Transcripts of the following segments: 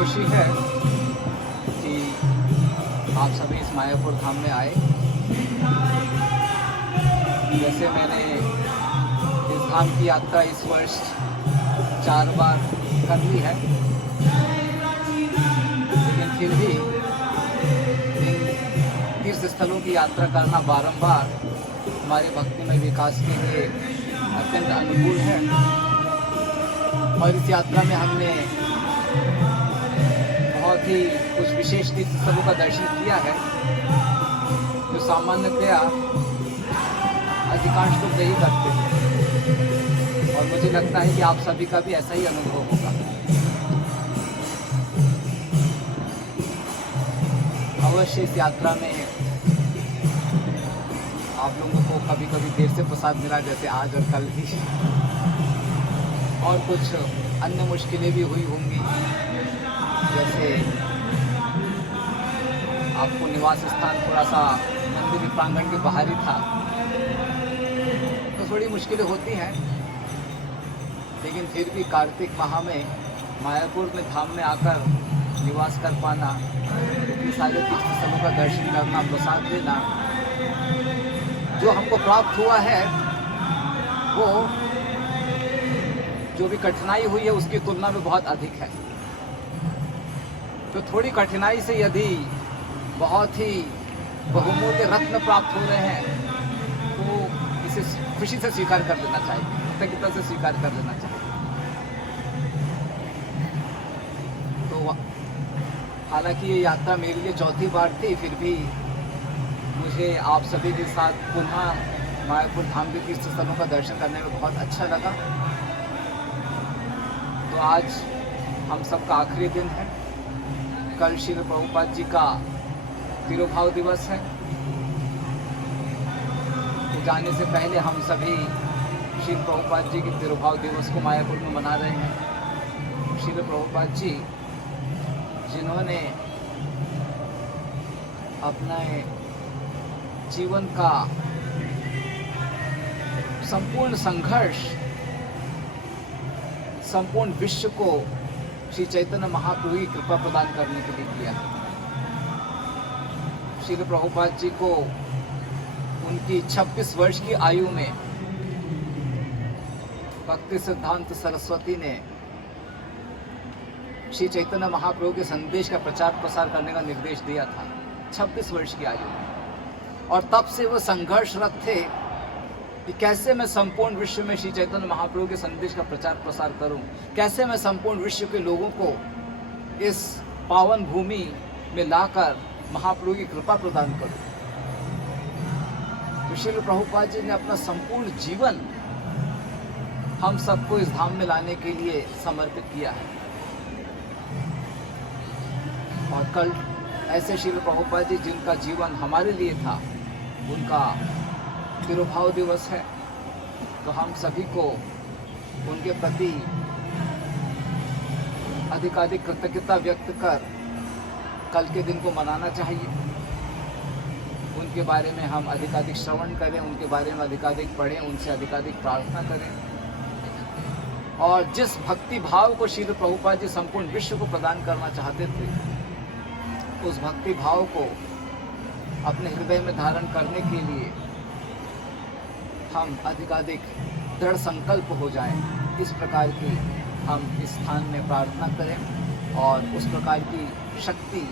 खुशी है कि आप सभी इस मायापुर धाम में आए। जैसे मैंने इस धाम की यात्रा इस वर्ष 4 बार कर ली है, लेकिन फिर भी इन तीर्थ स्थलों की यात्रा करना बारंबार हमारे भक्तिमय विकास के लिए अत्यंत अनुकूल है। और इस यात्रा में हमने बहुत ही कुछ विशेष तीर्थ स्थलों का दर्शन किया है, जो सामान्यतया अधिकांश लोग नहीं करते हैं। और मुझे लगता है कि आप सभी का भी ऐसा ही अनुभव होगा। अवश्य इस यात्रा में आप लोगों को कभी कभी देर से प्रसाद मिला, जैसे आज और कल भी, और कुछ अन्य मुश्किलें भी हुई होंगी, जैसे आपको निवास स्थान थोड़ा सा मंदिर प्रांगण के बाहर ही था, तो थोड़ी मुश्किलें होती हैं। लेकिन फिर भी कार्तिक माह में मायापुर में धाम में आकर निवास कर पाना, इतने सारे तीर्थ स्थलों का दर्शन करना, प्रसाद लेना, जो हमको प्राप्त हुआ है वो जो भी कठिनाई हुई है उसकी तुलना में बहुत अधिक है। तो थोड़ी कठिनाई से यदि बहुत ही बहुमूल्य रत्न प्राप्त हो रहे हैं तो इसे खुशी से स्वीकार कर लेना चाहिए, कृतज्ञता से स्वीकार कर लेना चाहिए। तो हालांकि ये यात्रा मेरे लिए चौथी बार थी, फिर भी मुझे आप सभी के साथ पुनः मायापुर धाम के तीर्थ स्थलों का दर्शन करने में बहुत अच्छा लगा। तो आज हम सबका आखिरी दिन है। कल श्रील प्रभुपाद जी का तिरुभाव दिवस है। तो जाने से पहले हम सभी श्रील प्रभुपाद जी के तिरुभाव दिवस को मायापुर में मना रहे हैं। श्रील प्रभुपाद जी जिन्होंने अपने जीवन का संपूर्ण संघर्ष संपूर्ण विश्व को श्री चैतन्य महाप्रभु की कृपा प्रदान करने के लिए किया। श्री प्रभुपाद जी को उनकी 26 वर्ष की आयु में भक्ति सिद्धांत सरस्वती ने श्री चैतन्य महाप्रभु के संदेश का प्रचार प्रसार करने का निर्देश दिया था 26 वर्ष की आयु में। और तब से वो संघर्षरत थे कि कैसे मैं संपूर्ण विश्व में श्री चैतन्य महाप्रभु के संदेश का प्रचार प्रसार करूं, कैसे मैं संपूर्ण विश्व के लोगों को इस पावन भूमि में लाकर महाप्रभु की कृपा प्रदान करूं। तो श्रील प्रभुपाद जी ने अपना संपूर्ण जीवन हम सबको इस धाम में लाने के लिए समर्पित किया है। और कल ऐसे श्रील प्रभुपाद जी जिनका जीवन हमारे लिए था, उनका तिरुभाव दिवस है। तो हम सभी को उनके प्रति अधिकाधिक कृतज्ञता व्यक्त कर कल के दिन को मनाना चाहिए। उनके बारे में हम अधिकाधिक श्रवण करें, उनके बारे में अधिकाधिक पढ़ें, उनसे अधिकाधिक प्रार्थना करें। और जिस भक्ति भाव को श्रील प्रभुपाद जी संपूर्ण विश्व को प्रदान करना चाहते थे, उस भक्ति भाव को अपने हृदय में धारण करने के लिए हम अधिकाधिक दृढ़ संकल्प हो जाएं। इस प्रकार की हम इस स्थान में प्रार्थना करें और उस प्रकार की शक्ति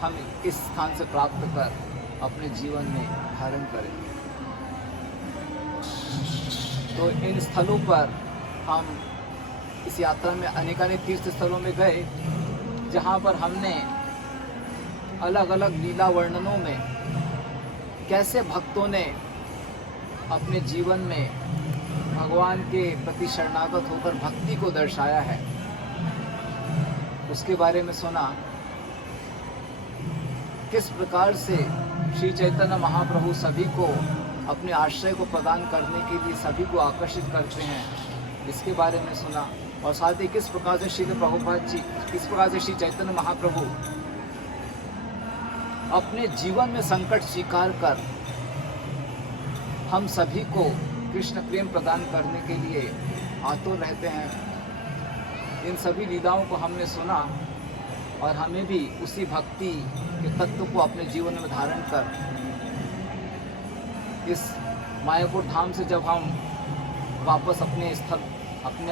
हम इस स्थान से प्राप्त कर अपने जीवन में धारण करें। तो इन स्थलों पर हम इस यात्रा में अनेकानेक तीर्थ स्थलों में गए, जहाँ पर हमने अलग अलग लीला वर्णनों में कैसे भक्तों ने अपने जीवन में भगवान के प्रति शरणागत होकर भक्ति को दर्शाया है, उसके बारे में सुना। किस प्रकार से श्री चैतन्य महाप्रभु सभी को अपने आश्रय को प्रदान करने के लिए सभी को आकर्षित करते हैं, इसके बारे में सुना। और साथ ही किस प्रकार से श्री प्रभुपाद जी, किस प्रकार से श्री चैतन्य महाप्रभु अपने जीवन में संकट स्वीकार कर हम सभी को कृष्ण प्रेम प्रदान करने के लिए आतुर रहते हैं। इन सभी लीलाओं को हमने सुना और हमें भी उसी भक्ति के तत्व को अपने जीवन में धारण कर इस मायापुर धाम से जब हम वापस अपने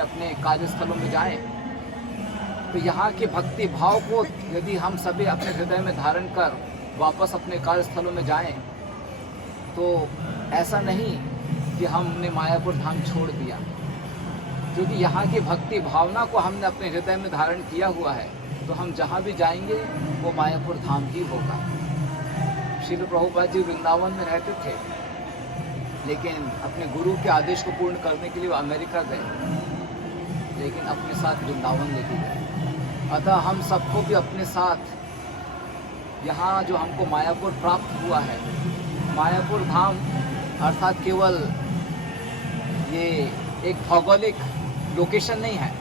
अपने कार्यस्थलों में जाएं, तो यहाँ के भक्ति भाव को यदि हम सभी अपने हृदय में धारण कर वापस अपने कार्यस्थलों में जाएं, तो ऐसा नहीं कि हमने मायापुर धाम छोड़ दिया, क्योंकि यहाँ की भक्ति भावना को हमने अपने हृदय में धारण किया हुआ है, तो हम जहाँ भी जाएंगे वो मायापुर धाम ही होगा। श्रील प्रभुपाद जी वृंदावन में रहते थे, लेकिन अपने गुरु के आदेश को पूर्ण करने के लिए वो अमेरिका गए, लेकिन अपने साथ वृंदावन लेके गए। अतः हम सबको भी अपने साथ यहाँ जो हमको मायापुर प्राप्त हुआ है, मायापुर धाम अर्थात केवल ये एक भौगोलिक लोकेशन नहीं है।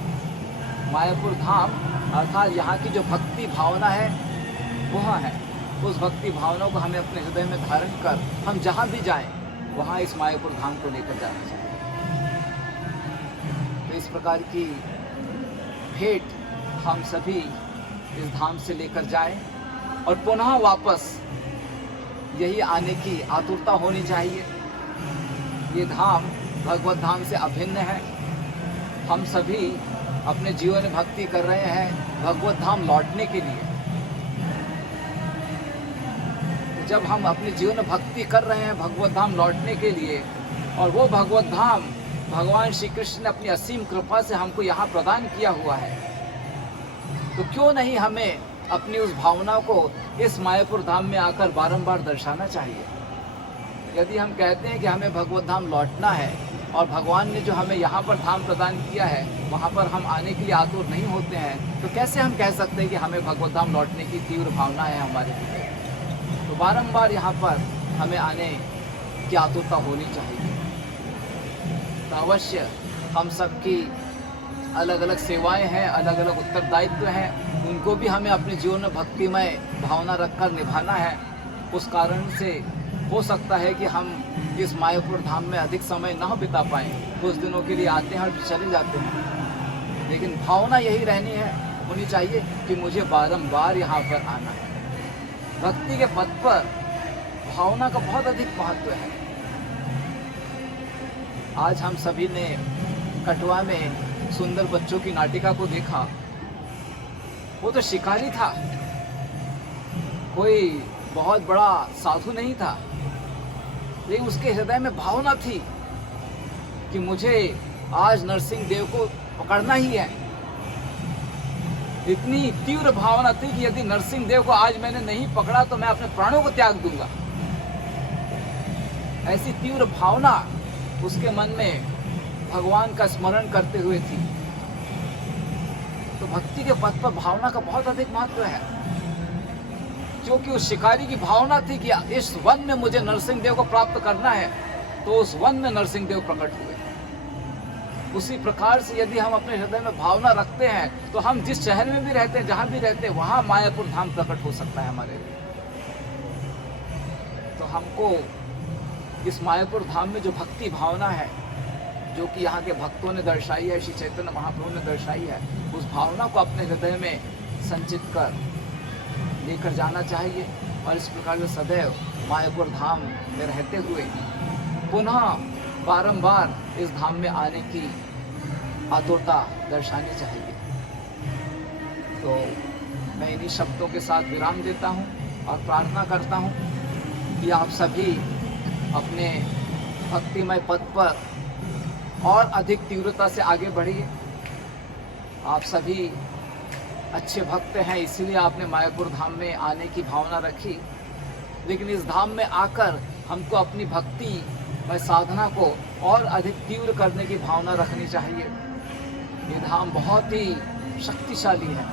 मायापुर धाम अर्थात यहाँ की जो भक्ति भावना है वह है। उस भक्ति भावना को हमें अपने हृदय में धारण कर हम जहाँ भी जाएं वहाँ इस मायापुर धाम को लेकर जाना चाहिए। तो इस प्रकार की भेंट हम सभी इस धाम से लेकर जाएं और पुनः वापस यही आने की आतुरता होनी चाहिए। ये धाम भगवत धाम से अभिन्न है। हम सभी अपने जीवन में भक्ति कर रहे हैं भगवत धाम लौटने के लिए। जब हम अपने जीवन में भक्ति कर रहे हैं भगवत धाम लौटने के लिए, और वो भगवत धाम भगवान श्री कृष्ण ने अपनी असीम कृपा से हमको यहाँ प्रदान किया हुआ है, तो क्यों नहीं हमें अपनी उस भावना को इस मायापुर धाम में आकर बारंबार दर्शाना चाहिए। यदि हम कहते हैं कि हमें भगवत धाम लौटना है और भगवान ने जो हमें यहाँ पर धाम प्रदान किया है वहाँ पर हम आने के लिए आतुर नहीं होते हैं, तो कैसे हम कह सकते हैं कि हमें भगवत धाम लौटने की तीव्र भावना है हमारे लिए। तो बारंबार यहाँ पर हमें आने की आतुरता होनी चाहिए। तो अवश्य हम सबकी अलग अलग सेवाएं हैं, अलग अलग उत्तरदायित्व हैं, उनको भी हमें अपने जीवन में भक्तिमय भावना रखकर निभाना है। उस कारण से हो सकता है कि हम इस मायापुर धाम में अधिक समय ना बिता पाएँ, कुछ दिनों के लिए आते हैं और चले जाते हैं, लेकिन भावना यही होनी चाहिए कि मुझे बारंबार यहाँ पर आना है। भक्ति के पथ पर भावना का बहुत अधिक महत्व है। आज हम सभी ने कटवा में सुंदर बच्चों की नाटिका को देखा। वो तो शिकारी था, कोई बहुत बड़ा साधु नहीं था, लेकिन उसके हृदय में भावना थी कि मुझे आज नरसिंह देव को पकड़ना ही है। इतनी तीव्र भावना थी कि यदि नरसिंह देव को आज मैंने नहीं पकड़ा तो मैं अपने प्राणों को त्याग दूंगा। ऐसी तीव्र भावना उसके मन में भगवान का स्मरण करते हुए थी। तो भक्ति के पथ पर भावना का बहुत अधिक महत्व है, क्योंकि उस शिकारी की भावना थी कि इस वन में मुझे नरसिंह देव को प्राप्त करना है, तो उस वन में नरसिंह देव प्रकट हुए। उसी प्रकार से यदि हम अपने हृदय में भावना रखते हैं तो हम जिस शहर में भी रहते हैं, जहाँ भी रहते हैं, वहाँ मायापुर धाम प्रकट हो सकता है हमारे लिए। तो हमको इस मायापुर धाम में जो भक्ति भावना है, जो कि यहाँ के भक्तों ने दर्शाई है, श्री चैतन्य महाप्रभु ने दर्शाई है, उस भावना को अपने हृदय में संचित कर लेकर जाना चाहिए। और इस प्रकार से सदैव मायापुर धाम में रहते हुए पुनः बारंबार इस धाम में आने की आतुरता दर्शानी चाहिए। तो मैं इन्हीं शब्दों के साथ विराम देता हूँ और प्रार्थना करता हूँ कि आप सभी अपने भक्तिमय पथ पर और अधिक तीव्रता से आगे बढ़िए। आप सभी अच्छे भक्त हैं, इसीलिए आपने मायापुर धाम में आने की भावना रखी, लेकिन इस धाम में आकर हमको अपनी भक्ति में साधना को और अधिक तीव्र करने की भावना रखनी चाहिए। ये धाम बहुत ही शक्तिशाली है,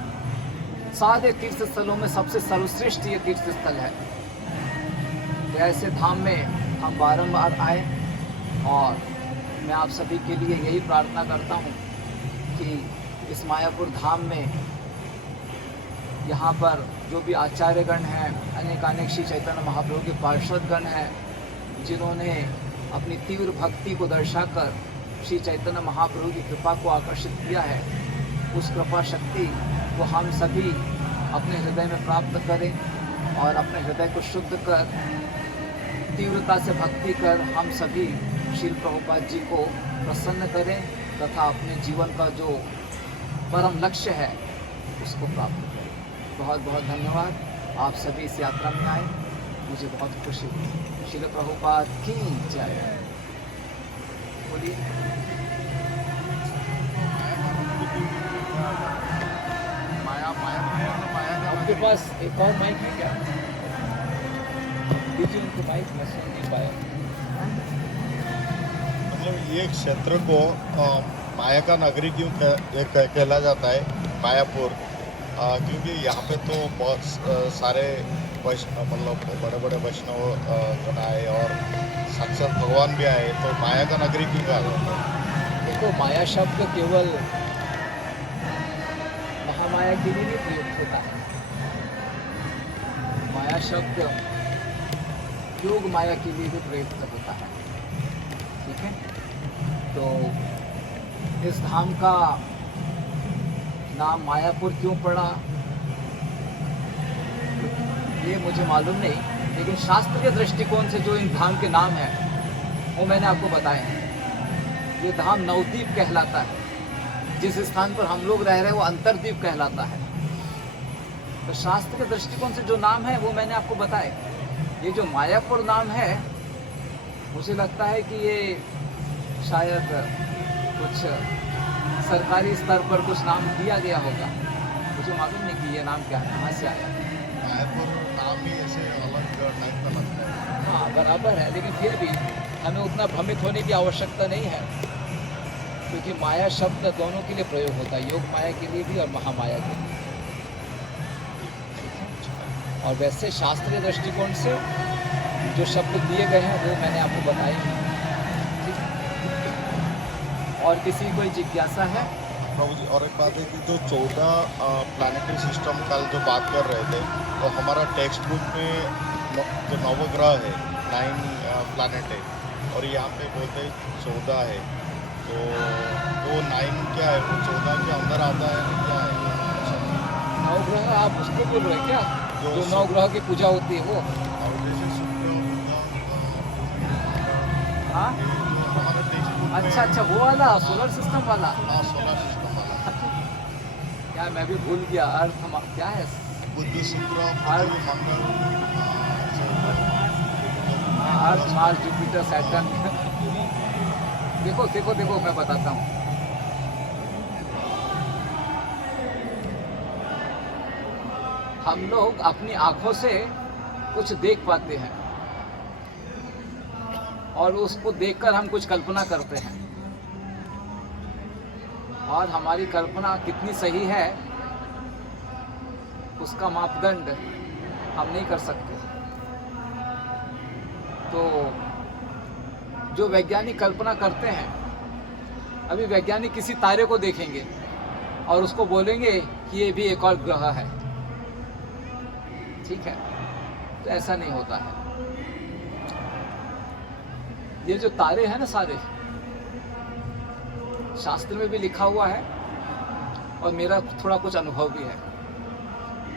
सारे तीर्थ स्थलों में सबसे सर्वश्रेष्ठ ये तीर्थ स्थल है। तो ऐसे धाम में हम बारंबार आए, और मैं आप सभी के लिए यही प्रार्थना करता हूँ कि इस मायापुर धाम में यहाँ पर जो भी आचार्यगण हैं, अनेकानेक श्री चैतन्य महाप्रभु के पार्षदगण हैं, जिन्होंने अपनी तीव्र भक्ति को दर्शाकर श्री चैतन्य महाप्रभु की कृपा को आकर्षित किया है, उस कृपा शक्ति को हम सभी अपने हृदय में प्राप्त करें और अपने हृदय को शुद्ध कर तीव्रता से भक्ति कर हम सभी श्रील प्रभुपाद जी को प्रसन्न करें तथा अपने जीवन का जो परम लक्ष्य है उसको प्राप्त करें। बहुत बहुत धन्यवाद। आप सभी इस यात्रा में आए, मुझे बहुत खुशी हुई। श्रील प्रभुपाद की जय। बोलिए। आपके पास एक और माइक है क्या? दीजिए उनको माइक, मैं सुन नहीं पाया। मतलब ये क्षेत्र को माया का नगरी क्यों कहला जाता है, मायापुर? क्योंकि यहाँ पे तो बहुत सारे मतलब बड़े बड़े वैष्णव जन आए और साक्षात भगवान भी आए, तो माया का नगरी क्यों कहा जाता है? देखो, माया शब्द केवल महामाया के लिए नहीं प्रयुक्त होता है। माया शब्द योग माया के लिए भी प्रयुक्त होता है। ठीक है, तो इस धाम का नाम मायापुर क्यों पड़ा ये मुझे मालूम नहीं, लेकिन शास्त्र के दृष्टिकोण से जो इन धाम के नाम हैं वो मैंने आपको बताए हैं। ये धाम नवद्वीप कहलाता है। जिस स्थान पर हम लोग रह रहे हैं वो अंतरद्वीप कहलाता है। तो शास्त्र के दृष्टिकोण से जो नाम है वो मैंने आपको बताए। ये जो मायापुर नाम है, मुझे लगता है कि ये शायद कुछ सरकारी स्तर पर कुछ नाम दिया गया होगा। मुझे मालूम नहीं कि ये नाम क्या है, कहाँ से आया। मायापुर नाम ही ऐसे अलग टाइप का लगता है। हाँ, बराबर है, लेकिन फिर भी हमें उतना भ्रमित होने की आवश्यकता नहीं है, क्योंकि माया शब्द दोनों के लिए प्रयोग होता है, योग माया के लिए भी और महामाया के लिए। और वैसे शास्त्रीय दृष्टिकोण से जो शब्द दिए गए हैं वो मैंने आपको बताए हैं। और किसी कोई जिज्ञासा है? प्रभु जी, और एक बात है कि जो 14 प्लानिटरी सिस्टम कल जो बात कर रहे थे, तो हमारा टेक्स्ट बुक में जो नवग्रह है 9 प्लानट है, और यहाँ पे बोलते हैं 14 है। तो वो 9 क्या है, वो 14 के अंदर आता है क्या है? नवग्रह आप उसको बोल रहे हैं क्या? जो नवग्रह की पूजा होती है वो? हाँ, अच्छा अच्छा, वो वाला सोलर सिस्टम वाला। सोलर सिस्टम वाला क्या मैं भी भूल गया। अर्थ क्या है? बुध, शुक्र, मंगल, अर्थ, मार्स, जुपिटर, सैटर्न। देखो देखो देखो, मैं बताता हूँ। हम लोग अपनी आंखों से कुछ देख पाते हैं और उसको देखकर हम कुछ कल्पना करते हैं, और हमारी कल्पना कितनी सही है उसका मापदंड हम नहीं कर सकते। तो जो वैज्ञानिक कल्पना करते हैं, अभी वैज्ञानिक किसी तारे को देखेंगे और उसको बोलेंगे कि ये भी एक और ग्रह है। ठीक है, तो ऐसा नहीं होता है। ये जो तारे हैं ना सारे, शास्त्र में भी लिखा हुआ है और मेरा थोड़ा कुछ अनुभव भी है।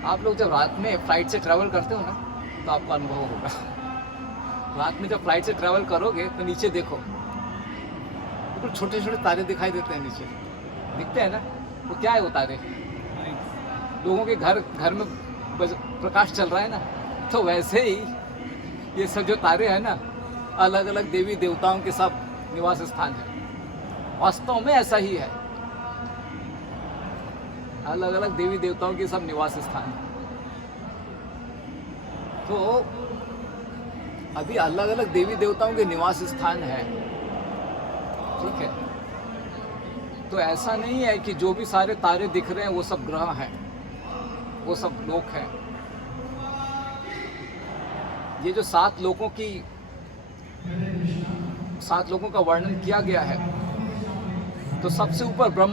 आप लोग जब रात में फ्लाइट से ट्रैवल करते हो ना, तो आपको अनुभव होगा। रात में जब फ्लाइट से ट्रैवल करोगे तो नीचे देखो, बिल्कुल छोटे छोटे तारे दिखाई देते हैं नीचे, दिखते हैं ना? वो क्या है वो तारे? लोगों के घर में प्रकाश चल रहा है ना, तो वैसे ही ये सब जो तारे हैं ना, अलग अलग देवी देवताओं के सब निवास स्थान है। वास्तव में ऐसा ही है, अलग अलग देवी देवताओं के सब निवास स्थान है। तो अभी अलग अलग देवी देवताओं के निवास स्थान है। ठीक है, तो ऐसा नहीं है कि जो भी सारे तारे दिख रहे हैं वो सब ग्रह हैं, वो सब लोक हैं। ये जो 7 लोकों का वर्णन किया गया है, तो सबसे ऊपर ब्रह्मा